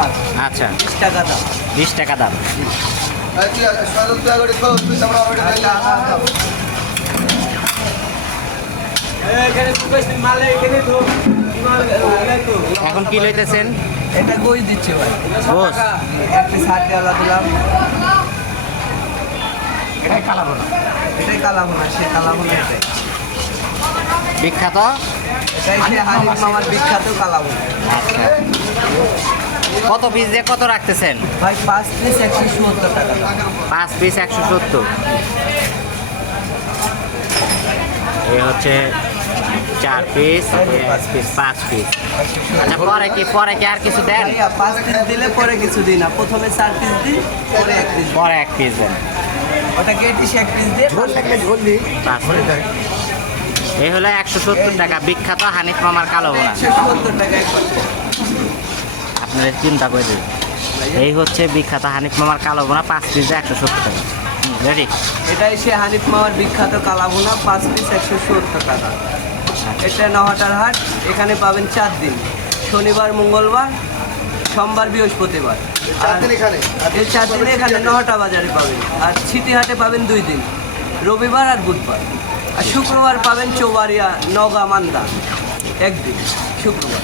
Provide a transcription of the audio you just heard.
হাত। আচ্ছা, 20 টাকা দাম। 20 টাকা দাম। এখন কি লইতেছেন? এটা কই দিচ্ছে ভাই? গোস। একটা 60 টাকা দিলাম। এটাই কালাবো না। এটাই কালাভুনা, সে কালাভুনা এটাই। বিখ্যাত। এটাই সে হানিফ মামার বিখ্যাত কালাভুনা। আচ্ছা, কত পিস দিয়ে কত রাখতেছেন? ভাই 5 পিস 170 টাকা। 5 পিস 170। এই হচ্ছে 4 পিস, 5 পিস। আচ্ছা, পরে কি আর কিছু দেন? ভাইয়া 5 পিস দিলে পরে কিছু দিই না, প্রথমে 4 পিস দিই, পরে 1 পিস। পরে 1 পিস দেন। ওটা কেটে 1 পিস দিয়ে পাঁচ পিস। এই হলো 170 টাকা বিখ্যাত হানিফ মামার কালো ভুনা। 170 টাকা একবার। আপনাদের চিন্তা করে দিন। এই হচ্ছে বিখ্যাত হানিফ মামার কালো ভুনা, 5 পিস 170 টাকা। রেডি? এটাই সে হানিফ মামার বিখ্যাত কালাভুনা, 5 পিস 170 টাকা। এটা নহাটার হাট, এখানে পাবেন 4 দিন, শনিবার, মঙ্গলবার, সোমবার, বৃহস্পতিবার। এই 4 দিনে এখানে নহাটা বাজারে পাবেন। আর সিটিহাটে পাবেন 2 দিন, রবিবার আর বুধবার। আর শুক্রবার পাবেন চৌবাড়িয়া, নওগাঁ, মান্দা, 1 দিন শুক্রবার।